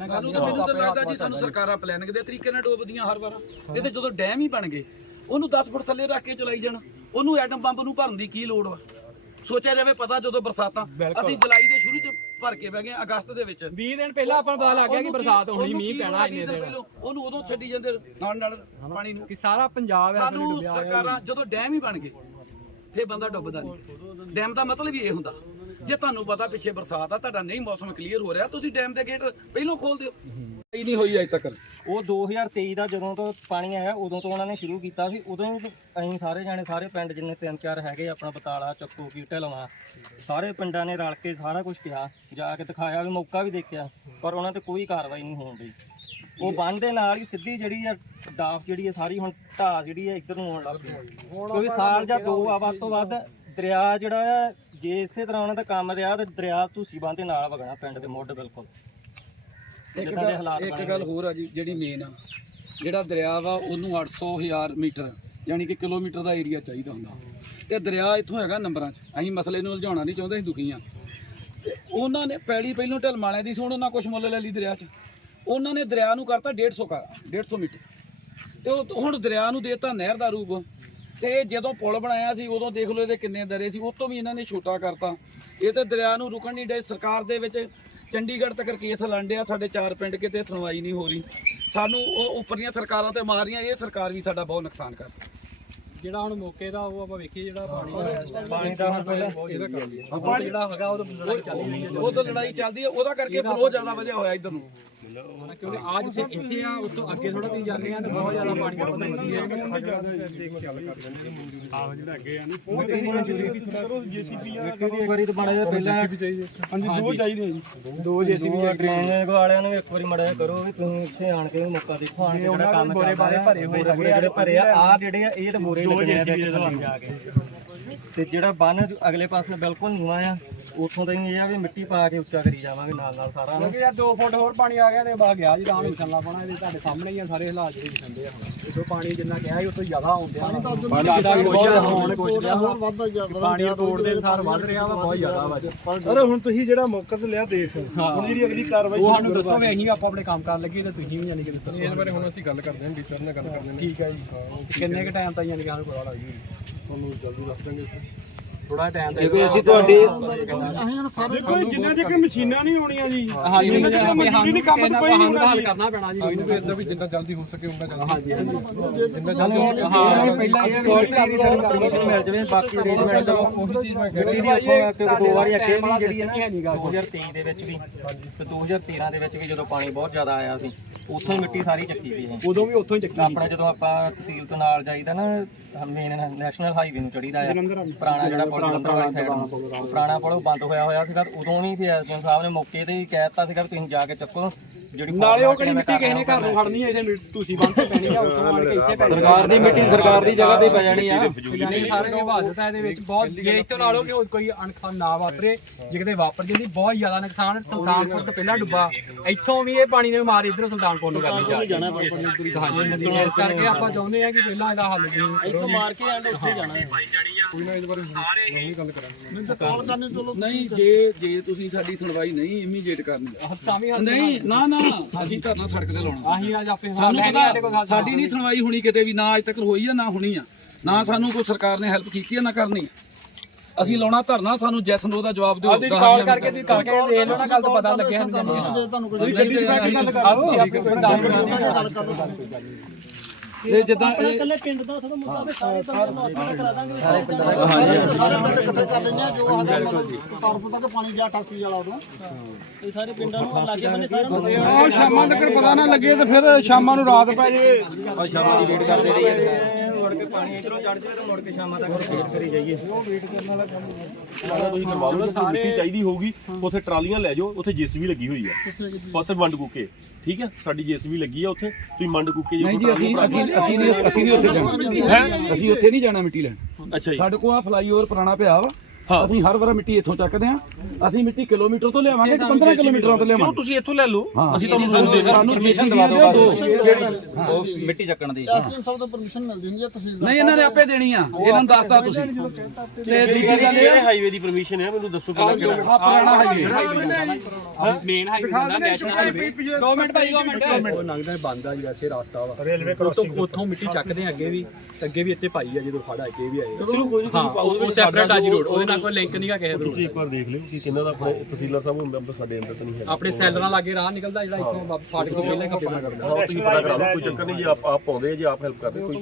ਸਾਨੂੰ ਤਾਂ ਮੈਨੂੰ ਤਾਂ ਲੱਗਦਾ ਜੀ ਸਾਨੂੰ ਸਰਕਾਰਾਂ ਪਲੈਨਿੰਗ ਦੇ ਤਰੀਕੇ ਨਾਲ ਡੋਬਦੀਆਂ ਹਰ ਵਾਰ। ਇਹ ਤੇ ਜਦੋਂ ਡੈਮ ਹੀ ਬਣ ਗਏ ਉਹਨੂੰ 10 ਫੁੱਟ ਥੱਲੇ ਰੱਖ ਕੇ ਚਲਾਈ ਜਾਣ। ਉਹਨੂੰ ਐਟਮ ਬੰਬ ਨੂੰ ਭਰਨ ਦੀ ਕੀ ਲੋੜ ਵਾ? ਸੋਚਿਆ ਜਾਵੇ ਪਤਾ ਜਦੋਂ ਬਰਸਾਤਾਂ ਅਸੀਂ ਜੁਲਾਈ ਦੇ ਸ਼ੁਰੂ ਚ ਭਰ ਕੇ ਬਹਿ ਗਏ ਅਗਸਤ ਦੇ ਵਿੱਚ। 20 ਦਿਨ ਪਹਿਲਾਂ ਆਪਾਂ ਨੂੰ ਪਤਾ ਲੱਗ ਗਿਆ ਕਿ ਬਰਸਾਤ ਹੋਣੀ ਮੀਂਹ ਪੈਣਾ ਇੰਨੇ ਦਿਨ ਉਹਨੂੰ ਉਦੋਂ ਛੱਡੀ ਜਾਂਦੇ ਨਾਲ ਨਾਲ ਪਾਣੀ ਨੂੰ। ਕਿ ਸਾਰਾ ਪੰਜਾਬ ਸਾਨੂੰ ਸਰਕਾਰਾਂ ਜਦੋਂ ਡੈਮ ਹੀ ਬਣ ਗਏ ਫੇਰ ਬੰਦਾ ਡੁੱਬਦਾ ਨਹੀਂ। ਡੈਮ ਦਾ ਮਤਲਬ ਹੀ ਇਹ ਹੁੰਦਾ। ਜੇ ਤੁਹਾਨੂੰ ਪਤਾ ਪਿੱਛੇ ਬਰਸਾਤ ਆ ਤੁਹਾਡਾ ਨਹੀਂ ਮੌਸਮ ਕਲੀਅਰ ਹੋ ਰਿਹਾ ਤੁਸੀਂ ਡੈਮ ਦੇ ਗੇਟ ਪਹਿਲਾਂ ਖੋਲ ਦਿਓ। ਨਹੀਂ ਹੋਈ ਅਜੇ ਤੱਕ। ਉਹ 2023 ਦਾ ਜਦੋਂ ਤੋਂ ਪਾਣੀ ਆਇਆ ਉਦੋਂ ਤੋਂ ਉਹਨਾਂ ਨੇ ਸ਼ੁਰੂ ਕੀਤਾ ਸੀ। ਉਦੋਂ ਹੀ ਅਸੀਂ ਸਾਰੇ ਜਾਣੇ ਸਾਰੇ ਪਿੰਡ ਜਿੰਨੇ ਤਿੰਨ ਚਾਰ ਹੈਗੇ ਆਪਣਾ ਬਤਾਲਾ ਚੱਕੋ ਕੀ ਢਲਵਾ ਸਾਰੇ ਪਿੰਡਾਂ ਨੇ ਰਲ ਕੇ ਸਾਰਾ ਕੁਝ ਕਿਹਾ। ਜਾ ਕੇ ਦਿਖਾਇਆ ਵੀ ਮੌਕਾ ਵੀ ਦੇਖਿਆ ਪਰ ਉਹਨਾਂ ਤੇ ਕੋਈ ਕਾਰਵਾਈ ਨਹੀਂ ਹੋਣ ਦੀ ਉਹ ਬੰਨ ਦੇ ਨਾਲ ਹੀ ਸਿੱਧੀ ਜਿਹੜੀ ਆ ਡਾਫ ਜਿਹੜੀ ਆ ਸਾਰੀ ਹੁਣ ਢਾਹ ਜਿਹੜੀ ਆ ਇੱਧਰ ਨੂੰ ਆਉਣ ਲੱਗ ਪਈ। ਕਿਉਂਕਿ ਸਾਲ ਜਾਂ ਦੋ ਆ ਵੱਧ ਤੋਂ ਵੱਧ ਦਰਿਆ ਜਿਹੜਾ ਆ ਜੇ ਇਸੇ ਤਰ੍ਹਾਂ ਉਹਨਾਂ ਦਾ ਕੰਮ ਰਿਹਾ ਤੇ ਦਰਿਆ ਤੁਸੀਂ ਬੰਨ ਦੇ ਨਾਲ ਵਗਣਾ ਪਿੰਡ ਦੇ ਮੁੱਢ ਬਿਲਕੁਲ। ਇੱਕ ਜਿੱਦਾਂ ਦੇ ਹਾਲਾਤ ਗੱਲ ਇੱਕ ਬਣੇ ਗੱਲ ਹੋਰ ਆ ਜੀ ਜਿਹੜੀ ਮੇਨ ਆ। ਜਿਹੜਾ ਦਰਿਆ ਵਾ ਉਹਨੂੰ 800 1000 ਮੀਟਰ ਯਾਨੀ ਕਿ ਕਿਲੋਮੀਟਰ ਦਾ ਏਰੀਆ ਚਾਹੀਦਾ ਹੁੰਦਾ। ਤੇ ਦਰਿਆ ਇੱਥੋਂ ਹੈਗਾ ਨੰਬਰਾਂ 'ਚ। ਅਸੀਂ ਮਸਲੇ ਨੂੰ ਉਲਝਾਉਣਾ ਨਹੀਂ ਚਾਹੁੰਦੇ ਅਸੀਂ ਦੁਖੀ ਆ। ਉਹਨਾਂ ਨੇ ਪੈਲੀ ਪਹਿਲੋਂ ਢਲਮਾਲਿਆਂ ਦੀ ਸੁਣ ਉਹਨਾਂ ਕੁਝ ਮੁੱਲ ਲੈ ਲਈ ਦਰਿਆ 'ਚ। ਉਹਨਾਂ ਨੇ ਦਰਿਆ ਨੂੰ ਕਰਤਾ 150 ਕਾ 150 ਮੀਟਰ। ਤੇ ਉਹ ਹੁਣ ਦਰਿਆ ਨੂੰ ਦੇਤਾ ਨਹਿਰ ਦਾ ਰੂਪ। ਤੇ ਜਦੋਂ ਪੁਲ ਬਣਾਇਆ ਸੀ ਉਦੋਂ ਦੇਖ ਲਓ ਇਹਦੇ ਕਿੰਨੇ ਦਰੇ ਸੀ ਉਹ ਤੋਂ ਵੀ ਇਹਨਾਂ ਨੇ ਛੋਟਾ ਕਰਤਾ। ਇਹ ਤੇ ਦਰਿਆ ਨੂੰ ਰੁਕਣ ਨਹੀਂ ਡੇ ਸਰਕਾਰ ਦੇ ਵਿੱਚ ਚੰਡੀਗੜ੍ਹ ਤੱਕ ਕੇਸ ਲੰਡਿਆ ਸਾਡੇ ਚਾਰ ਪਿੰਡ ਕਿਤੇ ਸੁਣਵਾਈ ਨਹੀਂ ਹੋ ਰਹੀ। ਸਾਨੂੰ ਉਹ ਉੱਪਰਲੀਆਂ ਸਰਕਾਰਾਂ ਤੇ ਮਾਰੀਆਂ ਇਹ ਸਰਕਾਰ ਵੀ ਸਾਡਾ ਬਹੁਤ ਨੁਕਸਾਨ ਕਰਦੀ ਜਿਹੜਾ ਹੁਣ ਮੌਕੇ ਦਾ ਉਹ ਆਪਾਂ ਵੇਖੀਏ ਜਿਹੜਾ ਪਾਣੀ ਦਾ ਪਾਣੀ ਦਾ ਹੁਣ ਪਹਿਲਾਂ ਜਿਹੜਾ ਹੈਗਾ ਉਹ ਤਾਂ ਲੜਾਈ ਉਹ ਤਾਂ ਚੱਲਦੀ ਹੈ ਉਹਦਾ ਕਰਕੇ ਫਲੋ ਜ਼ਿਆਦਾ ਵਧਿਆ ਹੋਇਆ ਇਧਰ ਨੂੰ। ਕਿਉਂਕਿ ਆ ਜਿੱਥੇ ਇੱਥੇ ਆ ਉਸ ਤੋਂ ਅੱਗੇ ਥੋੜਾ ਤੁਸੀਂ ਜਾਂਦੇ ਆ ਤੇ ਬਹੁਤ ਜ਼ਿਆਦਾ ਪਾਣੀ ਆਉਂਦਾ ਹੁੰਦੀ ਹੈ ਇੱਕ ਵਾਰੀ ਤਾਂ ਮਾੜਾ ਜਿਹਾ ਪਹਿਲਾਂ ਹਾਂਜੀ ਦੋ ਚਾਹੀਦੇ ਜੀ ਦੋ ਜੇਸੀਬੀ ਡਰੇਨ ਵਾਲਿਆਂ ਨੂੰ ਇੱਕ ਵਾਰੀ ਮਾੜਾ ਜਿਹਾ ਕਰੋ ਵੀ ਤੁਸੀਂ ਇੱਥੇ ਆਣ ਕੇ ਮੌਕਾ ਦੇਖੋ ਆਣ ਕੇ ਜਿਹੜਾ ਕੰਮ ਬੋਰੇ ਬਾਰੇ ਭਰੇ ਹੋਏ ਬੋਰੇ ਜਿਹੜੇ ਭਰੇ ਆ ਆ ਜਿਹੜੇ ਆ ਇਹ ਤਾਂ ਬੋਰੇ ਹੀ ਲੱਗਣੇ ਆ ਵਿੱਚ ਥੱਲੇ ਜਾ ਕੇ। ਤੇ ਜਿਹੜਾ ਬੰਨ ਅਗਲੇ ਪਾਸੇ ਬਿਲਕੁਲ ਨੀਵਾਂ ਆ ਉੱਥੋਂ ਤਾਂ ਇਹ ਆ ਵੀ ਮਿੱਟੀ ਪਾ ਕੇ ਉੱਚਾ ਕਰੀ ਜਾਵਾਂਗੇ ਨਾਲ ਨਾਲ ਸਾਰਾ ਨਾ। ਕਿਉਂਕਿ ਯਾਰ 2 ਫੁੱਟ ਹੋਰ ਪਾਣੀ ਆ ਗਿਆ ਤੇ ਬਾ ਗਿਆ ਜੀ ਤਾਂ ਹੁਣ ਚੱਲਣਾ ਪੈਣਾ ਇਹਦੇ ਤੁਹਾਡੇ ਸਾਹਮਣੇ ਹੀ ਆ ਸਾਰੇ ਹਾਲਾਤ ਜਿਹੜੇ ਦਿਖਦੇ ਆ ਹੁਣ। ਇਦੋਂ ਪਾਣੀ ਜਿੰਨਾ ਕਿਹਾ ਸੀ ਉਤੋਂ ਜ਼ਿਆਦਾ ਆਉਂਦੇ ਆ ਪਾਣੀ ਜ਼ਿਆਦਾ ਬਹੁਤ ਹੋਣ ਕੁਝ ਪਾਣੀ ਤੋੜ ਦੇ ਸਾਰ ਵੱਧ ਰਿਹਾ ਵਾ ਬਹੁਤ ਜ਼ਿਆਦਾ ਵਾ ਸਰ ਹੁਣ ਤੁਸੀਂ ਜਿਹੜਾ ਮੌਕਾ ਤੇ ਲਿਆ ਦੇਖ ਹੁਣ ਜਿਹੜੀ ਅਗਲੀ ਕਾਰਵਾਈ ਉਹ ਸਾਨੂੰ ਦੱਸੋਗੇ ਅਸੀਂ ਆਪਾਂ ਆਪਣੇ ਕੰਮ ਕਰਨ ਲੱਗੇ ਤੇ ਤੁਸੀਂ ਵੀ ਯਾਨੀ ਕਿ ਦੱਸੋ। ਇਸ ਬਾਰੇ ਹੁਣ ਅਸੀਂ ਗੱਲ ਕਰਦੇ ਹਾਂ ਟੀਚਰ ਨਾਲ ਗੱਲ ਕਰਦੇ ਹਾਂ ਠੀਕ ਹੈ ਜੀ। ਕਿੰਨੇ ਕ ਟਾਈਮ ਤਾਈਂ ਯਾਨੀ ਕਿ ਸਾਨੂੰ ਪਤਾ ਲੱਗ ਜੂ? ਤੁਹਾਨੂੰ ਜਲਦੀ ਦੱਸ ਦਾਂਗੇ ਥੋੜਾ ਟਾਈਮ ਤੇ ਅਸੀਂ ਤੁਹਾਡੀ ਦੇਖੋ ਜਿੰਨਾ ਚਿਰ ਕਿ ਮਸ਼ੀਨਾਂ ਨਹੀਂ ਹੋਣੀਆਂ ਜੀ ਹਾਂਜੀ ਜਿੰਨਾ ਚਿਰ ਮਜ਼ਦੂਰੀ ਨਹੀਂ ਕੰਮ ਤਾਂ ਕੋਈ ਨਹੀਂ ਹੋਣਾ ਹੱਲ ਕਰਨਾ ਪੈਣਾ ਜੀ। ਸਾਨੂੰ ਤਾਂ ਇਦਾਂ ਵੀ ਜਿੰਨਾ ਜਲਦੀ ਹੋ ਸਕੇ ਉਹਨਾਂ ਜਲਦੀ ਹਾਂਜੀ ਹਾਂਜੀ ਜਿੰਨਾ ਜਲਦੀ ਹਾਂ ਪਹਿਲਾਂ ਇਹ ਵੀ ਮਿੱਟੀ ਦੀ ਸਾਨੂੰ ਪਰਮਿਸ਼ਨ ਮਿਲ ਜਾਵੇ ਬਾਕੀ ਅਰੇਂਜਮੈਂਟ ਦਾ ਉਹੀ ਚੀਜ਼ ਮੈਂ ਮਿੱਟੀ ਦੀ ਉੱਥੋਂ ਕਿਉਂਕਿ ਦੋ ਵਾਰੀ ਅੱਗੇ ਵੀ ਜਿਹੜੀ ਸਿਸਟਮ ਹੀ ਹੈ ਨੀਗਾ 2023 ਦੇ ਵਿੱਚ ਵੀ। ਤੇ 2013 ਦੇ ਵਿੱਚ ਵੀ ਜਦੋਂ ਪਾਣੀ ਬਹੁਤ ਜ਼ਿਆਦਾ ਆਇਆ ਸੀ ਉੱਥੋਂ ਹੀ ਮਿੱਟੀ ਸਾਰੀ ਚੱਕੀ ਸੀ ਅਸੀਂ ਉਦੋਂ ਵੀ ਉੱਥੋਂ ਹੀ ਚੱਕੀ ਆਪਣਾ ਜਦੋਂ ਆਪਾਂ ਤਹਿਸੀਲ ਤੋਂ ਨਾਲ ਜਾਈਦਾ ਨਾ ਮੇਨ ਨੈਸ਼ਨਲ ਹਾਈਵੇ ਨੂੰ ਚੜੀਦਾ ਆ। ਪੁਰਾਣਾ ਜਿਹੜਾ ਪੁਲ ਜਲੰਧਰ ਵਾਲੀ ਸਾਈਡ ਨੂੰ ਪੁਰਾਣਾ ਪੁਲ ਬੰਦ ਹੋਇਆ ਹੋਇਆ ਸੀਗਾ ਉਦੋਂ ਵੀ ਫਿਰ ਐਸਡੀਐਮ ਸਾਹਿਬ ਨੇ ਮੌਕੇ ਤੇ ਹੀ ਕਹਿ ਦਿੱਤਾ ਸੀਗਾ ਵੀ ਤੁਸੀਂ ਜਾ ਕੇ ਚੱਕੋ। ਜਿਹੜੀ ਨਾਲੇ ਉਹ ਕਿਹੜੀ ਮਿੱਟੀ ਕਿਸੇ ਨੇ ਘਰ ਨੂੰ ਖੜਨੀ ਹੈ ਇਹਦੇ ਤੁਸੀਂ ਬੰਦ ਤੇ ਪੈਣੀ ਆ ਉੱਥੋਂ ਆਣ ਕੇ ਇੱਥੇ ਸਰਕਾਰ ਦੀ ਮਿੱਟੀ ਸਰਕਾਰ ਦੀ ਜਗ੍ਹਾ ਤੇ ਪੈ ਜਾਣੀ ਆ। ਯਾਨੀ ਸਾਰੇ ਵਿਭਾਜਤ ਹੈ ਇਹਦੇ ਵਿੱਚ ਬਹੁਤ ਜੇ ਇੱਥੋਂ ਲਾ ਲਓ ਕਿ ਕੋਈ ਅਣਖਾ ਨਾ ਵਾਪਰੇ ਜੇ ਕਿਤੇ ਵਾਪਰ ਜਾਂਦੀ ਬਹੁਤ ਜ਼ਿਆਦਾ ਨੁਕਸਾਨ ਸੁਲਤਾਨਪੁਰ ਤੋਂ ਪਹਿਲਾਂ ਡੁੱਬਾ। ਇੱਥੋਂ ਵੀ ਇਹ ਪਾਣੀ ਨੇ ਮਾਰ ਇਧਰੋਂ ਸੁਲਤਾਨਪੁਰ ਨੂੰ ਕਰਨੀ ਚਾਹੀਦੀ। ਹਾਂਜੀ ਇਸ ਕਰਕੇ ਆਪਾਂ ਚਾਹੁੰਦੇ ਆ ਕਿ ਪਹਿਲਾਂ ਇਹਦਾ ਹੱਲ ਜੀ ਇੱਥੋਂ ਮਾਰ ਕੇ ਐਂਡ ਉੱਥੇ ਜਾਣਾ। ਕੋਈ ਨਾ ਇਹਦੇ ਬਾਰੇ ਹੁਣ ਗੱਲ ਕਰਾਂਗੇ। ਨਹੀਂ ਜੇ ਜੇ ਤੁਸੀਂ ਸਾਡੀ ਸੁਣਵਾਈ ਨਹੀਂ ਇਮੀਡੀਏਟ ਕਰਨੀ। ਤਾਂ ਵੀ ਨਹੀਂ ਨਾ ਨਾ। ਅਸੀਂ ਧਰਨਾ ਸੜਕ ਤੇ ਲਾਉਣਾ। ਆਹੀ ਅੱਜ ਆਪੇ ਸਾਨੂੰ ਪਤਾ ਸਾਡੀ ਨਹੀਂ ਸੁਣਵਾਈ ਹੋਣੀ ਕਿਤੇ ਵੀ ਨਾ ਅੱਜ ਤੱਕ ਹੋਈ ਆ ਨਾ ਹੋਣੀ ਆ। ਨਾ ਸਾਨੂੰ ਕੋਈ ਸਰਕਾਰ ਨੇ ਹੈਲਪ ਕੀਤੀ ਆ ਨਾ ਕਰਨੀ। ਅਸੀਂ ਲਾਉਣਾ ਧਰਨਾ ਸਾਨੂੰ ਜੈਸ ਨੋ ਦਾ ਜਵਾਬ ਦਿਓ ਆਦੀ ਕਾਲ ਕਰਕੇ ਤੁਸੀਂ ਕਰਕੇ ਦੇਖ ਲਓ ਨਾ ਗੱਲ ਤੋਂ ਪਤਾ ਲੱਗਿਆ ਸਾਨੂੰ ਨਹੀਂ ਤੇ ਅਸੀਂ- ਆਓ ਤੁਸੀਂ ਆਪੇ ਕੋਈ ਦੱਸ ਦਿਓ। ਇਹ ਜਿੱਦਾਂ ਇਹ ਸਾਰੇ ਪਿੰਡ ਇਕੱਠੇ ਕਰ ਆ ਜੋ ਹੈਗਾ ਮਤਲਬ ਤਰਫ ਤੱਕ ਪਾਣੀ ਗਿਆ 88 ਵਾਲਾ ਉਦੋਂ ਇਹ ਸਾਰੇ ਪਿੰਡਾਂ ਨੂੰ ਲਾਗੇ ਬੰਨੇ ਸਾਰੇ ਆਹ ਸ਼ਾਮਾਂ ਤੱਕ ਪਤਾ ਨਾ ਲੱਗੇ ਤੇ ਫਿਰ ਸ਼ਾਮਾਂ ਨੂੰ ਰਾਤ ਪੈ ਜੇ। ਸ਼ਾਮਾਂ ਦੀ ਵੇਟ ਕਰਦੇ ਰਹੀਏ। ਮੁੜ ਕੇ ਪਾਣੀ ਇਧਰੋਂ ਚੜ ਜਾਵੇ ਤੇ ਮੁੜ ਕੇ ਸ਼ਾਮਾਂ ਤੱਕ ਵੇਟ ਕਰੀ ਜਾਈਏ। ਤੁਸੀਂ ਕਰਵਾ ਲਓ ਸਾਰੇ ਮਿੱਟੀ ਚਾਹੀਦੀ ਹੋਊਗੀ ਉੱਥੇ ਟਰਾਲੀਆਂ ਲੈ ਜਾਓ ਉੱਥੇ ਜੀਸੀਬੀ ਲੱਗੀ ਹੋਈ ਆ। ਉੱਥੇ ਮੰਡ ਕੁੱਕੇ ਠੀਕ ਹੈ ਸਾਡੀ ਜੀਸੀਬੀ ਲੱਗੀ ਆ ਉੱਥੇ ਤੁਸੀਂ ਮੰਡ ਕੁੱਕੇ ਨਹੀਂ ਜੀ ਅਸੀਂ ਅਸੀਂ ਅਸੀਂ ਨਹੀਂ ਅਸੀਂ ਨਹੀਂ ਉੱਥੇ ਜਾਣਾ। ਅਸੀਂ ਉੱਥੇ ਨਹੀਂ ਜਾਣਾ ਮਿੱਟੀ ਲੈਣ। ਅੱਛਾ ਜੀ। ਸਾਡੇ ਕੋਲ ਆ ਫਲਾਈਓਵਰ ਪੁਰਾਣਾ ਪਿਆ ਵਾ। ਹਾਂ। ਅਸੀਂ ਹਰ ਵਾਰ ਮਿੱਟੀ ਇੱਥੋਂ ਚੱਕਦੇ ਆ ਅਸੀਂ ਮਿੱਟੀ ਕਿਲੋਮੀਟਰ ਤੋਂ ਲਿਆਵਾਂਗੇ ਕਿ 15 ਕਿਲੋਮੀਟਰਾਂ ਤੋਂ ਲਿਆਵਾਂਗੇ? ਤੁਸੀਂ ਇੱਥੋਂ ਲੈ ਲਓ। ਅਸੀਂ ਤੁਹਾਨੂੰ ਰੋਜ਼ ਦੇ ਸਾਨੂੰ ਜੀਸੀਬੀਆਂ ਦਿਓ ਦੋ। ਮਿੱਟੀ ਚੱਕਣ ਦੀ। ਐਸਡੀਐਮ ਸਾਹਿਬ ਤੋਂ ਪਰਮਿਸ਼ਨ ਮਿਲਦੀ ਹੁੰਦੀ ਹੈ ਤਹਿਸੀਲਦਾਰ ਨਹੀਂ ਇਹਨਾਂ ਨੇ ਆਪੇ ਦੇਣੀ ਆ। ਇਹਨਾਂ ਨੂੰ ਦੱਸਤਾ ਤੁਸੀਂ। ਤੇ ਦੂਜੀ ਗੱਲ ਇਹ ਆ ਹਾਈਵੇ ਦੀ ਪਰਮਿਸ਼ਨ ਹੈ ਮੈਨੂੰ ਦੱਸੋ ਕਿਹੜਾ ਕਿਹੜਾ। ਆਹ ਪੁਰਾਣਾ ਹਾਈਵੇ ਮੇਨ ਹਾਈਵੇ ਹੁੰਦਾ ਨੈਸ਼ਨਲ ਹਾਈਵੇ 2 ਮਿੰਟ ਭਾਈ 2 ਮਿੰਟ। ਉਹ ਲੰਘਦਾ ਬੰਦ ਆ ਜੀ ਵੈਸੇ ਰਸਤਾ ਵਾ। ਰੇਲਵੇ ਕ੍ਰੋਸਿੰਗ ਉੱਥੋਂ ਮਿੱਟੀ ਚੱਕਦੇ ਆ ਅੱਗੇ ਵੀ। ਅੱਗੇ ਵੀ ਇੱਥੇ ਪਾਈ ਆ ਜਦੋਂ ਫੜ ਅੱਗੇ ਵੀ ਆਏ। ਚਲੋ ਕੋਈ ਹਾਂ ਉਹ ਸੈਪਰੇਟ ਆ ਜੀ ਰੋਡ ਉਹਦੇ ਨਾਲ ਕੋਈ ਲਿੰਕ ਨਹੀਂਗਾ ਕਿਸੇ ਤੁਸੀਂ ਰੋਡ ਇੱਕ ਵਾਰ ਦੇਖ ਲਿਓ ਕਿ ਕਿੰਨਾ ਦਾ ਆਪਣੇ ਤਹਿਸੀਲਦਾਰ ਸਾਹਿਬ ਹੁੰਦਾ ਅੰਦਰ ਸਾਡੇ ਅੰਦਰ ਤਾਂ ਨਹੀਂ ਹੈ। ਆਪਣੇ ਸੈਲਰਾਂ ਲਾਗੇ ਰਾਹ ਨਿਕਲਦਾ ਜਿਹੜਾ ਇੱਥੋਂ ਫਾਟਕ ਤੋਂ ਪਹਿਲਾਂ ਹੀ ਨਾਲ ਕਰਦਾ ਹਾਂ ਤੁਸੀਂ ਪਤਾ ਕਰਾ ਲਓ ਕੋਈ ਚੱਕਰ ਨਹੀਂ ਜੇ ਆਪ ਆਪ ਪਾਉਂਦੇ ਜੇ ਆਪ ਹੈਲਪ ਕਰਦੇ ਕੋਈ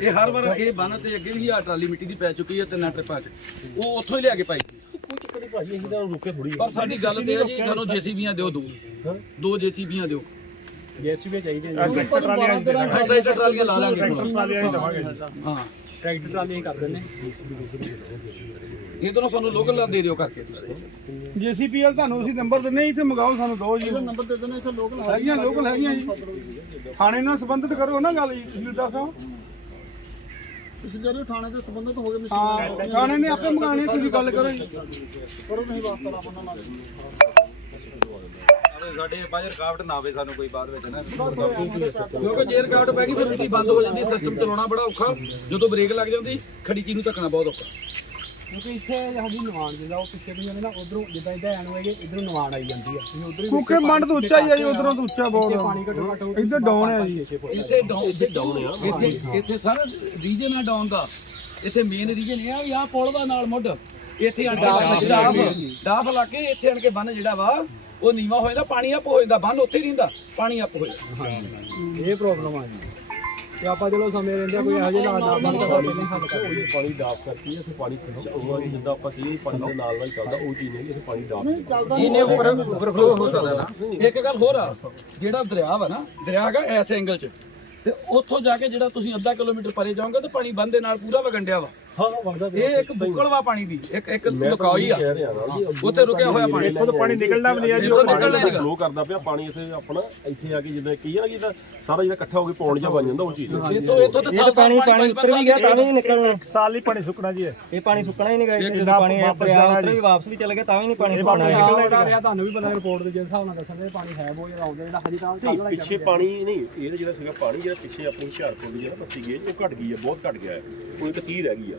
ਇਹ ਹਰ ਵਾਰ ਇਹ ਬੰਨ ਤੇ ਅੱਗੇ ਵੀ ਆ ਟਰਾਲੀ ਮਿੱਟੀ ਦੀ ਪੈ ਚੁੱਕੀ ਹੈ ਤਿੰਨਾਂ ਟ੍ਰਿਪਾਂ 'ਚ। ਉਹ ਉੱਥੋਂ ਹੀ ਲਿਆ ਕੇ ਪਾਈ। ਕੋਈ ਚੱਕਰ ਨਹੀਂ ਭਾਜੀ ਅਸੀਂ ਤਾਂ ਰੁਕੇ ਥੋੜੀ ਪਰ ਸਾਡੀ ਗੱਲ ਤੇ ਹੈ ਜੀ ਸਾਨੂੰ ਜੀਸੀਬੀਆਂ ਦਿਓ ਦੋ। ਦੋ ਜੀਸੀਬੀਆਂ ਦਿਓ। ਜੀਐਸਯੂਵੀ ਚਾਹੀਦੇ ਜੀ। ਉੱਪਰ 12 13 ਟਰੈਕਟਰ ਟਰਾਲੀਆਂ ਲਾ ਲਾਂਗੇ। ਹਾਂ ਹਾਂ। ਟਰੈਕਟਰ ਟਰਾਲੀ ਕਰ ਦਿੰਦੇ। ਇਧਰੋਂ ਸਾਨੂੰ ਲੋਕਲ ਦੇ ਦਿਓ ਕਰਕੇ ਤੁਸੀਂ। ਜੀਸੀਪੀਐਲ ਤੁਹਾਨੂੰ ਅਸੀਂ ਨੰਬਰ ਦਿੰਨੇ ਇੱਥੇ ਮੰਗਾਓ ਸਾਨੂੰ ਦੋ ਜੀ। ਇਹਦਾ ਨੰਬਰ ਦੇ ਦੇਣਾ ਇੱਥੇ ਲੋਕਲ ਹੈਗੀਆਂ ਲੋਕਲ ਹੈਗੀਆਂ ਜੀ। ਥਾਣੇ ਨਾਲ ਸੰਬੰਧਿਤ ਕਰੋ ਨਾ ਗੱਲ ਜੀ ਤਹਿਸੀਲਦਾਰ ਸਾਹਿਬ। ਤੁਸੀਂ ਜਿਹੜੇ ਥਾਣੇ ਦੇ ਸੰਬੰਧਿਤ ਹੋ ਗਏ ਮਿਸ਼ਨ ਥਾਣੇ ਨੇ ਆਪੇ ਮੰਗਾਣੇ ਤੁਸੀਂ ਗੱਲ ਕਰੋ ਜੀ। ਕਰੋ ਨਹੀਂ ਵਾਸਤਾ ਰੱਬ ਉਹਨਾਂ ਨਾਲ ਸਾਡੇ ਬਾਹਰ ਰੁਕਾਵਟ ਨਾ ਆਵੇ ਸਾਨੂੰ ਕੋਈ ਬਾਅਦ ਵਿੱਚ ਨਾ। ਕਿਉਂਕਿ ਜੇ ਰਕਾਵਟ ਪੈ ਗਈ ਫਿਰ ਮਿੱਟੀ ਬੰਦ ਹੋ ਜਾਂਦੀ ਸਿਸਟਮ ਚਲਾਉਣਾ ਬੜਾ ਔਖਾ। ਜਦੋਂ ਬ੍ਰੇਕ ਲੱਗ ਜਾਂਦੀ ਖੜੀ ਚੀਜ਼ ਨੂੰ ਧੱਕਣਾ ਬਹੁਤ ਔਖਾ। ਕਿਉਂਕਿ ਇੱਥੇ ਸਾਡੀ ਨਿਵਾਨ ਜਿਹੜਾ ਉਹ ਪਿੱਛੇ ਨੂੰ ਜਾਂਦੇ ਨਾ ਉਧਰੋਂ ਜਿੱਦਾਂ ਇਦਾਂ ਐਨ ਹੋਏਗੇ ਇਧਰੋਂ ਨਿਵਾਨ ਆਈ ਜਾਂਦੀ ਆ। ਤੁਸੀਂ ਉਧਰ ਕੁੱਕੇ ਮੰਡ ਤੋਂ ਉੱਚਾ ਹੀ ਆ ਜੀ ਉਧਰੋਂ ਤੋਂ ਉੱਚਾ ਬਹੁਤ ਪਾਣੀ ਘੱਟੋ ਘੱਟ ਇੱਧਰ ਡਾਊਨ ਹੈ ਜੀ। ਇੱਥੇ ਡਾਊਨ ਇੱਥੇ ਡਾਊਨ ਆ। ਇੱਥੇ ਇੱਥੇ ਸਾਰਾ ਰੀਜਨ ਆ ਡਾਊਨ ਦਾ। ਇੱਥੇ ਮੇਨ ਰੀਜਨ ਇਹ ਆ ਵੀ ਆਹ ਪੁਲ ਦਾ ਨਾਲ ਮੁੱਢ। ਇੱਥੇ ਆਣ ਕੇ ਡਾਫ ਡਾਫ ਲਾ ਕੇ ਇੱਥੇ ਆਣ ਕੇ ਬੰਨ ਜਿਹੜਾ ਵਾ ਉਹ ਨੀਵਾ ਹੋ ਜਾਂਦਾ ਪਾਣੀ ਅਪ ਹੋ ਜਾਂਦਾ ਬੰਨ ਉੱਥੇ ਹੀ ਰਹਿੰਦਾ ਪਾਣੀ ਅਪ ਹੋ ਜਾਂਦਾ। ਇਹ ਪ੍ਰੋਬਲਮ ਆ ਜੀ। ਤੇ ਆਪਾਂ ਚਲੋ ਸਮੇਂ ਰਹਿੰਦੇ ਕੋਈ ਇਹੋ ਜਿਹੇ ਹਾਲਾਤ ਬੰਦ ਕਰਵਾ ਨਹੀਂ ਹੱਲ ਕਰ ਕੋਈ ਪਾਣੀ ਡਾਫ ਕਰਤੀ ਇੱਥੇ ਪਾਣੀ ਖਿੱਚੂਗਾ ਜਿੱਦਾਂ ਆਪਾਂ ਕਹੀਏ ਪਾਣੀ ਦੇ ਨਾਲ ਨਾਲ ਚੱਲਦਾ ਉਹ ਚੀਜ਼ ਨਹੀਂ ਇੱਥੇ ਪਾਣੀ ਡਾਫ ਚੱਲਦਾ ਇਹਨੇ ਉੱਪਰ ਓਵਰਫਲੋ ਹੋ ਸਕਦਾ ਨਾ। ਇੱਕ ਗੱਲ ਹੋਰ ਆ ਜਿਹੜਾ ਦਰਿਆ ਵਾ ਨਾ ਦਰਿਆ ਹੈਗਾ ਐਸ ਐਂਗਲ 'ਚ। ਤੇ ਉੱਥੋਂ ਜਾ ਕੇ ਜਿਹੜਾ ਤੁਸੀਂ ਅੱਧਾ ਕਿਲੋਮੀਟਰ ਪਰੇ ਜਾਓਗੇ ਤਾਂ ਪਾਣੀ ਬੰਦ ਦੇ ਨਾਲ ਪੂਰਾ ਵਗੰਡਿਆ ਵਾ। ਹਾਂ ਵਗਦਾ ਇਹ ਇੱਕ ਬੁੱਕਲ ਵਾ ਪਾਣੀ ਦੀ ਇੱਕ ਇੱਕ ਲੁਕਾਈ ਆ। ਜੀ ਉੱਥੇ ਰੁਕਿਆ ਹੋਇਆ ਪਾਣੀ ਇੱਥੋਂ ਤਾਂ ਪਾਣੀ ਨਿਕਲਣਾ ਵੀ ਨਹੀਂ ਆ ਜੀ ਇੱਥੋਂ ਨਿਕਲਣਾ ਹੀ ਫਲੋ ਕਰਦਾ ਪਿਆ ਪਾਣੀ ਇੱਥੇ ਆਪਣਾ ਇੱਥੇ ਆ ਕੇ ਜਿੱਦਾਂ ਕੀ ਆ ਕਿ ਇਹਦਾ ਸਾਰਾ ਜਿਹੜਾ ਇਕੱਠਾ ਹੋ ਕੇ ਪੌਣ ਜਿਹਾ ਬਣ ਜਾਂਦਾ ਉਹ ਚੀਜ਼ ਇੱਥੋਂ ਇੱਥੋਂ ਤਾਂ ਇਹ ਤਾਂ ਪਾਣੀ ਪਾਣੀ ਉੱਤਰ ਵੀ ਗਿਆ ਤਾਂ ਵੀ ਨਹੀਂ ਨਿਕਲਣਾ। ਸਾਲ ਹੀ ਪਾਣੀ ਸੁੱਕਣਾ ਜੀ ਇਹ। ਪਾਣੀ ਸੁੱਕਣਾ ਹੀ ਨਹੀਂ ਗਾ ਇੱਥੇ ਜਦੋਂ ਪਾਣੀ ਆਇਆ ਦਰਿਆ ਉੱਤਰ ਵੀ ਵਾਪਸ ਵੀ ਚਲੇ ਗਿਆ ਤਾਂ ਵੀ ਨਹੀਂ ਪਾਣੀ ਸੁੱਕਣਾ ਹੈਗਾ। ਨਿਕਲਦਾ ਰਿਹਾ ਤੁਹਾਨੂੰ ਵੀ ਪਤਾ ਰਿਪੋਰਟ ਦੇ ਜਿਸ ਹਿਸਾਬ ਨਾਲ ਦੱਸਣਦੇ ਪਾਣੀ ਹੈ ਬਹੁਤ ਜ਼ਿਆਦਾ ਆਉਂਦਾ ਜਿਹੜਾ ਹਜੇ ਤਾਂ ਦਾ ਪਿੱਛੇ ਪਾਣੀ ਨਹੀਂ ਇਹਦਾ ਜਿਹੜਾ ਸੀਗਾ ਪਾਣੀ ਜਿਹੜਾ ਪਿੱਛੇ ਆਪਣੀ ਹੁਸ਼ਿਆਰਪੁਰ ਦੀ ਜਿਹੜਾ ਪੱਸੀ ਗਈ ਉਹ ਘਟ ਗਈ ਹੈ ਬਹੁਤ ਘਟ ਗਿਆ ਹੈ। ਉਹ ਇੱਕ 30 ਰਹਿ ਗਈ ਆ।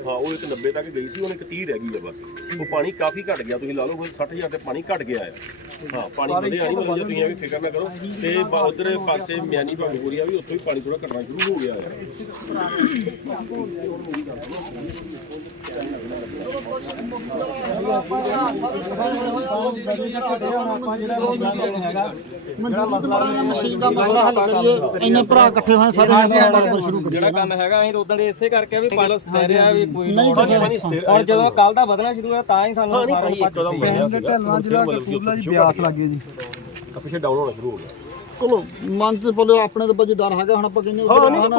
ਹਾਂ ਉਹ ਇੱਕ 90 ਤੱਕ ਗਈ ਸੀ ਹੁਣ ਇੱਕ 30 ਰਹਿ ਗਈ ਹੈ ਬਸ। ਉਹ ਪਾਣੀ ਕਾਫੀ ਘਟ ਗਿਆ ਤੁਸੀਂ ਲਾ ਲਓ ਕੋਈ 60000 ਤੇ ਪਾਣੀ ਘਟ ਗਿਆ ਹੈ ਹਾਂ ਪਾਣੀ ਵਧਿਆ ਨਹੀਂ ਤੁਸੀਂ ਇਹ ਵੀ ਫਿਕਰ ਨਾ ਕਰੋ। ਤੇ ਉਧਰ ਪਾਸੇ ਮਿਆਨੀ ਭਾਗਪੁਰੀਆ ਵੀ ਉੱਥੋਂ ਹੀ ਪਾਣੀ ਥੋੜਾ ਘਟਣਾ ਸ਼ੁਰੂ ਹੋ ਗਿਆ ਹੈ ਮਨਜੂਰੀ ਦੁਬਾਰਾ ਇਹਨਾਂ ਮਸ਼ੀਨ ਦਾ ਮਸਲਾ ਹੱਲ ਕਰੀਏ ਇੰਨੇ ਭਰਾ ਇਕੱਠੇ ਹੋਏ ਸਾਰੇ ਕਰੀਏ ਜਿਹੜਾ ਕੰਮ ਹੈਗਾ ਅਸੀਂ ਤਾਂ ਉਦੋਂ ਦੇ ਇਸੇ ਕਰਕੇ ਵੀ ਪਾਣੀ ਸਥਿਰਿਆ ਵੀ ਕੋਈ ਨਹੀਂ ਲੋੜ ਪਾਣੀ ਸਥਿਰ ਔਰ ਜਦੋਂ ਕੱਲ ਦਾ ਵਧਣਾ ਸ਼ੁਰੂ ਹੋਇਆ ਤਾਂ ਹੀ ਸਾਨੂੰ ਸਾਰਾ ਪਾਣੀ ਇੱਕਦਮ ਵਧਿਆ ਸੀਗਾ। ਢਲਵਾ ਜਿਹੜਾ ਬਿਆਸ ਲੱਗੇ ਜੀ। ਪਿੱਛੇ ਡਾਊਨ ਹੋਣਾ ਸ਼ੁਰੂ ਹੋ ਗਿਆ। ਚਲੋ ਮਨ ਤੇ ਬੋਲੇ ਆਪਣੇ ਤੇ ਭਾਜੀ ਡਰ ਹੈਗਾ ਹੁਣ ਆਪਾਂ ਕਹਿੰਦੇ ਹਾਂ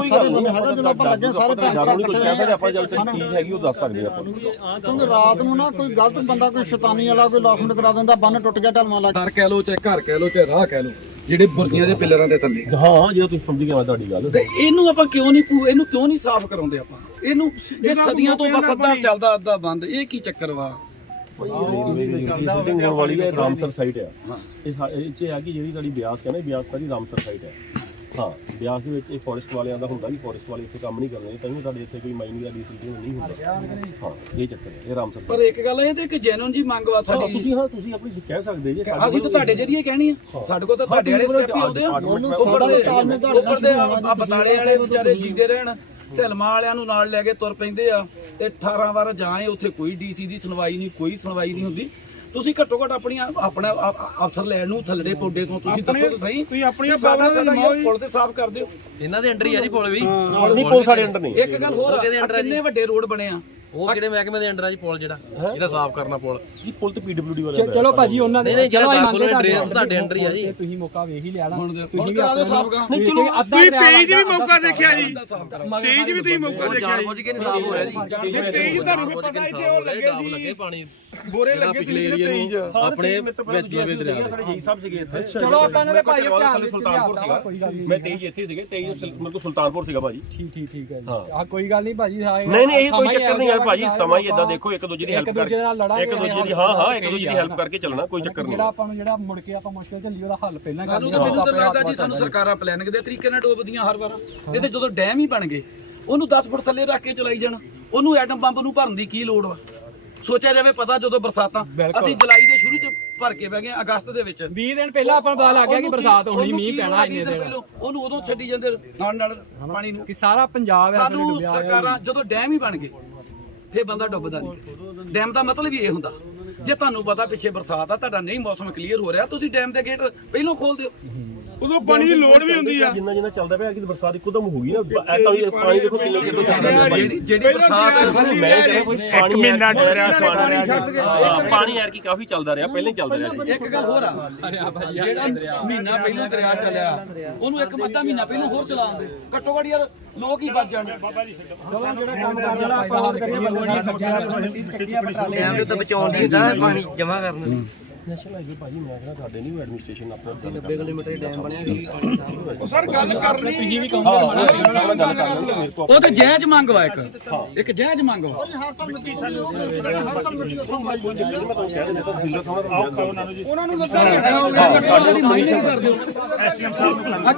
ਸਾਰੇ ਬੰਦੇ ਹੈਗਾ ਜਦੋਂ ਆਪਾਂ ਲੱਗੇ ਸਾਰੇ ਭੈਣ ਭਰਾ ਕੋਈ ਕਹਿ ਸਕਦੇ ਆਪਾਂ ਤੱਕ ਚੀਜ਼ ਹੈਗੀ ਉਹ ਦੱਸ ਸਕਦੇ ਆਪਾਂ। ਕਿਉਂਕਿ ਰਾਤ ਨੂੰ ਨਾ ਕੋਈ ਗਲਤ ਬੰਦਾ ਕੋਈ ਸ਼ੈਤਾਨੀ ਵਾਲਾ ਕੋਈ ਲਾਸਮੈਂਟ ਕਰਾ ਦਿੰਦਾ ਬੰਨ ਟੁੱਟ ਗਿਆ ਢਲਵਾਂ ਲੱਗ ਘਰ ਕਹਿ ਲੋ ਚਾਹੇ ਘਰ ਕਹਿ ਲੋ ਚਾਹੇ ਰਾਹ ਕਹਿ ਲੋ ਜਿਹੜੇ ਬੁਰਜੀਆਂ ਦੇ ਪਿੱਲਰਾਂ ਦੇ ਥੱਲੇ। ਹਾਂ ਜਦੋਂ ਤੁਸੀਂ ਸਮਝ ਗਏ ਮੈਂ ਤੁਹਾਡੀ ਗੱਲ। ਤੇ ਇਹਨੂੰ ਆਪਾਂ ਕਿਉਂ ਨਹੀਂ ਪੂ- ਇਹਨੂੰ ਕਿਉਂ ਨਹੀਂ ਸਾਫ਼ ਕਰਾਉਂਦੇ ਆਪਾਂ? ਇਹਨੂੰ ਇਹ ਸਦੀਆਂ ਤੋਂ ਬਸ ਅੱਧਾ ਚੱਲਦਾ ਅੱਧਾ ਬੰਦ ਇਹ ਕੀ ਚੱਕਰ ਵਾ? ਸਿਟਿੰਗ ਹੋਣ ਵਾਲੀ ਹੈ ਰਾਮਸਰ ਸਾਈਟ ਆ। ਇਹ ਸਾ- ਇਹ ਚ ਹੈ ਕਿ ਜਿਹੜੀ ਤੁਹਾਡੀ ਬਿਆਸ ਹੈ ਨਾ ਇਹ ਬਿਆਸ ਸਾਰੀ ਰਾਮਸਰ ਸਾਈਟ ਹੈ ਹਾਂ ਬਿਆਸ ਦੇ ਵਿੱਚ ਇਹ ਫੋਰੈਸਟ ਵਾਲਿਆਂ ਦਾ ਹੁੰਦਾ ਵੀ ਫੋਰੈਸਟ ਵਾਲੇ ਇੱਥੇ ਕੰਮ ਨਹੀਂ ਕਰਨੇ ਤਾਂ ਹੀ ਤੁਹਾਡੇ ਇੱਥੇ ਕੋਈ ਮਾਈਨਿੰਗ ਦਾ ਡੀਸੀਟੀ ਨਹੀਂ ਹੁੰਦਾ। ਹਾਂ ਇਹ ਚੱਕਰ ਹੈ ਇਹ ਰਾਮਸਰ ਪਰ ਇੱਕ ਗੱਲ ਇਹ ਤੇ ਇੱਕ ਜੈਨੂਨ ਜੀ ਮੰਗ ਵਾ ਸਾਡੀ। ਤੁਸੀਂ ਹਾਂ ਤੁਸੀਂ ਆਪਣੀ ਕਹਿ ਸਕਦੇ ਜੇ ਅਸੀਂ ਤਾਂ ਤੁਹਾਡੇ ਜਰੀਏ ਕਹਿਣੀ ਆ। ਸਾਡੇ ਕੋਲ ਤਾਂ ਤੁਹਾਡੇ ਵਾਲੇ ਸਟੈਪ ਹੀ ਆਉਂਦੇ ਆ। ਉੱਪਰ ਦੇ ਤਾਲਮੇਲ ਤੁਹਾਡੇ ਉੱਪਰ ਦੇ ਆ ਬਤਾਲੇ ਵਾਲੇ ਵਿਚਾਰੇ ਜੀਂਦੇ ਰਹਿਣ ਢਲਮਾ ਵਾਲਿਆਂ ਨੂੰ ਨਾਲ ਲੈ ਕੇ ਤੁਰ ਪੈਂਦੇ ਆ। ਤੇ 18 ਵਾਰ ਜਾਏ ਉੱਥੇ ਕੋਈ ਡੀਸੀ ਦੀ ਸੁਣਵਾਈ ਨਹੀਂ ਕੋਈ ਸੁਣਵਾਈ ਨਹੀਂ ਹੁੰਦੀ। ਤੁਸੀਂ ਘੱਟੋ ਘੱਟ ਆਪਣੀਆਂ ਆਪਣਾ ਅਫਸਰ ਲੈਣ ਨੂੰ ਥੱਲੜੇ ਪੋਡੇ ਤੋਂ ਤੁਸੀਂ ਦੱਸੋ ਤਾਂ ਸਹੀ। ਤੁਸੀਂ ਆਪਣੀਆਂ ਸਾਡਾ ਸਾਡਾ ਪੁਲ ਤੇ ਸਾਫ਼ ਕਰ ਦਿਓ। ਇਹਨਾਂ ਦੇ ਅੰਡਰ ਹੀ ਆ ਜੀ ਪੁਲ ਵੀ। ਨਹੀਂ ਪੁਲ ਸਾਡੇ ਅੰਡਰ ਨਹੀਂ। ਇੱਕ ਗੱਲ ਹੋਰ ਕਿੰਨੇ ਵੱਡੇ ਰੋਡ ਬਣੇ ਆ? ਉਹ ਕਿਹੜੇ ਮਹਿਕਮੇ ਦੇ ਅੰਡਰ ਆ ਜੀ ਪੁਲ ਜਿਹੜਾ? ਜਿਹੜਾ ਸਾਫ਼ ਕਰਨਾ ਪੁਲ। ਜੀ ਪੁਲ ਤੇ ਪੀਡਬਲਯੂਡੀ ਵਾਲੇ ਚਲੋ ਭਾਜੀ ਉਹਨਾਂ ਦੇ ਨਹੀਂ, ਜਿਹੜਾ ਚਲੋ ਅਸੀਂ ਦਾਖਲ ਹੋਏ ਡਰੇਸ ਤੁਹਾਡੇ ਅੰਡਰ ਹੀ ਆ ਜੀ। ਤੁਸੀਂ ਮੌਕਾ ਵੇਖ ਹੀ ਲਿਆ ਨਾ। ਹੁਣ ਕਰਾ ਦਿਓ ਸਾਫ਼ ਗਾ ਨਹੀਂ ਚਲੋ ਅੱਧਾ ਤੁਸੀਂ ਦਰਿਆ 23 ਚ ਵੀ ਮੌਕਾ ਦੇਖਿਆ ਜੀ। ਸਾਫ਼ ਕਰ। 23 ਚ ਵੀ ਤੁਸੀਂ ਮੌਕਾ ਦੇਖਿਆ ਜਾਣ ਜੀ। ਬੁੱਝ ਕੇ ਨਹੀਂ ਸਾਫ਼ ਹੋ ਰਿਹਾ ਜੀ। ਤੇ 23 ਚ ਤੁਹਾਨੂੰ ਵੀ ਪਤਾ ਇੱਥੇ ਉਹ ਲੱਗੇ ਸੀ। ਪਾਣੀ। ਬੋਰੇ ਲੱਗੇ ਪਿਛਲੇ ਏਰੀਆ ਨੂੰ ਆਪਣੇ ਵਿੱਚ ਲਵੇ ਦਰਿਆ ਸਾਡੇ ਜੀ ਸਾਹਿਬ ਸੀਗੇ ਇੱਥੇ। ਚਲੋ ਆਪਾਂ ਇਹਨਾਂ ਦੇ ਭਾਈ ਧਿਆਨ ਸੁਲਤਾਨਪੁਰ ਸੀਗਾ। ਕੋਈ ਗੱਲ ਨਹੀਂ। ਮੈਂ 23 ਇੱਥੇ ਸੀਗੇ 23 ਸੁਲ- ਮੇਰੇ ਕੋਲ ਸੁਲਤਾਨਪੁਰ ਸੀਗਾ ਭਾਜੀ। ਠੀਕ ਠੀਕ ਠੀਕ ਹੈ ਜੀ। ਆ ਕੋਈ ਗੱਲ ਨਹੀਂ ਭਾਜੀ ਹਾਂ ਨਹੀਂ ਨਹੀਂ ਇਹ ਕੋਈ ਚੱਕਰ ਨਹੀਂ ਹੈ ਭਾਜੀ ਸਮਾਂ ਹੀ ਇਦਾਂ ਦੇਖੋ ਇੱਕ ਦੂਜੇ ਦੀ ਹੈਲਪ ਇੱਕ ਦੂਜੇ ਨਾਲ ਕਰਕੇ ਇੱਕ ਦੂਜੇ ਦੀ ਹਾਂ ਹਾਂ ਇੱਕ ਦੂਜੇ ਦੀ ਹੈਲਪ ਕਰਕੇ ਚੱਲਣਾ ਕੋਈ ਚੱਕਰ ਨਹੀਂ। ਜਿਹੜਾ ਆਪਾਂ ਨੂੰ ਜਿਹੜਾ ਮੁੜ ਕੇ ਆਪਾਂ ਮੁਸ਼ਕਿਲ ਝੱਲੀ ਉਹਦਾ ਹੱਲ ਪਹਿਲਾਂ ਕਰ ਸਾਨੂੰ ਤਾਂ ਮੈਨੂੰ ਤਾਂ ਲੱਗਦਾ ਜੀ ਸਾਨੂੰ ਸਰਕਾਰਾਂ ਪਲੈਨਿੰਗ ਦੇ ਤਰੀਕੇ ਨਾਲ ਡੋਬਦੀਆਂ ਹਰ ਵਾਰ। ਇਹ ਤੇ ਜਦੋਂ ਡੈਮ ਹੀ ਬਣ ਗਏ ਉਹਨੂੰ 10 ਫੁੱਟ ਥੱਲੇ ਰੱਖ ਕੇ ਚਲਾਈ ਜਾਣ ਉਹਨੂੰ ਐਟਮ ਬੰਬ ਨੂੰ ਭਰਨ ਦੀ ਕੀ ਲੋੜ ਵਾ? ਸੋਚਿਆ ਜਾਵੇ ਪਤਾ ਜਦੋਂ ਬਰਸਾਤਾਂ ਅਸੀਂ ਜੁਲਾਈ ਦੇ ਸ਼ੁਰੂ ਚ ਭਰ ਕੇ ਬਹਿ ਗਏ ਅਗਸਤ ਦੇ ਵਿੱਚ। 20 ਦਿਨ ਪਹਿਲਾਂ ਆਪਾਂ ਨੂੰ ਪਤਾ ਲੱਗ ਗਿਆ ਕਿ ਉਹਨੂੰ ਬਰਸਾਤ ਕੀ- ਹੋਣੀ ਉਹਨੂੰ ਮੀਂਹ ਕੀ ਪੈਣਾ ਇੰਨੇ ਦਿਨ ਪਹਿਲੋਂ? ਉਹਨੂੰ ਉਦੋਂ ਛੱਡੀ ਜਾਂਦੇ ਨਾਲ ਨਾਲ ਪਾਣੀ ਨੂੰ। ਕਿ ਸਾਰਾ ਪੰਜਾਬ ਐ ਸਾਨੂੰ ਸਰਕਾਰਾਂ ਜਦੋਂ ਡੈਮ ਹੀ ਬਣ ਗਏ ਫੇਰ ਬੰਦਾ ਡੁੱਬਦਾ ਨਹੀਂ। ਡੈਮ ਦਾ ਮਤਲਬ ਹੀ ਇਹ ਹੁੰਦਾ। ਜੇ ਤੁਹਾਨੂੰ ਪਤਾ ਪਿੱਛੇ ਬਰਸਾਤ ਆ ਤੁਹਾਡਾ ਨਹੀਂ ਮੌਸਮ ਕਲੀਅਰ ਹੋ ਰਿਹਾ ਤੁਸੀਂ ਡੈਮ ਦੇ ਗੇਟ ਪਹਿਲਾਂ ਖੋਲ ਦਿਓ। ਉਦੋਂ ਪਾਣੀ ਦੀ ਲੋੜ ਵੀ ਹੁੰਦੀ ਆ। ਜਿੰਨਾ ਜਿੰਨਾ ਚੱਲਦਾ ਪਿਆ ਕਿ ਬਰਸਾਤ ਇੱਕੋਦਮ ਹੋ ਗਈ ਨਾ। ਐ ਤਾਂ ਵੀ ਪਾਣੀ ਦੇਖੋ ਕਿੰਨੇ ਕਿੰਨੇ ਤੋਂ ਚੱਲਦਾ ਪਿਆ ਜਿਹੜੀ ਜਿਹੜੀ ਬਰਸਾਤ ਮੈਂ ਕਹਿੰਦਾ ਕੋਈ ਪਾਣੀ ਮਹੀਨਾ ਡੁੱਬ ਰਿਹਾ ਪਾਣੀ ਯਾਰ ਕੀ। ਕਾਫੀ ਚੱਲਦਾ ਰਿਹਾ ਪਹਿਲਾਂ ਹੀ ਚੱਲਦਾ ਰਿਹਾ ਇੱਕ ਗੱਲ ਹੋਰ ਆ। ਜਿਹੜਾ ਮਹੀਨਾ ਪਹਿਲਾਂ ਦਰਿਆ ਚੱਲਿਆ ਉਹਨੂੰ ਇੱਕ ਅੱਧਾ ਮਹੀਨਾ ਪਹਿਲਾਂ ਹੋਰ ਚਲਾਉਣ ਦੇ। ਘੱਟੋ ਘੱਟ ਯਾਰ ਲੋਕ ਹੀ ਬਚ ਜਾਣ। ਡੈਮ ਦੇ ਉੱਤੇ ਬਚਾਉਣ ਦੀ ਪਾਣੀ ਜਮਾ ਕਰਨ ਦੀ ਨੈਸ਼ਨਲ ਹਾਈਵੇ ਭਾਜੀ ਮੈਂ ਕਹਿੰਦਾ ਸਾਡੇ ਨਹੀਂ ਐਡਮਿਨਿਸਟ੍ਰੇਸ਼ਨ ਆਪਣਾ 90 ਕਿਲੋਮੀਟਰ ਡੈਮ ਬਣਿਆ ਵੀ ਸਰ ਗੱਲ ਕਰਨੀ ਤੁਸੀਂ ਵੀ ਗੱਲ ਕਰ ਲੈਂਦੇ ਮੇਰੇ ਤੋਂ ਉਹ ਤੇ ਜਾਇਜ਼ ਮੰਗ ਵਾ ਇੱਕ। ਇੱਕ ਜਾਇਜ਼ ਮੰਗ ਵਾ। ਹਰ ਸਾਲ ਮਿੱਟੀ ਸਾਲ ਮਿੱਟੀ ਉੱਥੋਂ ਕਹਿ ਉਹਨਾਂ ਨੂੰ ਉਹਨਾਂ ਨੂੰ ਦੱਸੋ ਸਾਡੇ ਮਾਈਨਿੰਗ ਕਰ ਦਿਓ ਐਸਐਮ ਸਾਹਿਬ ਨੂੰ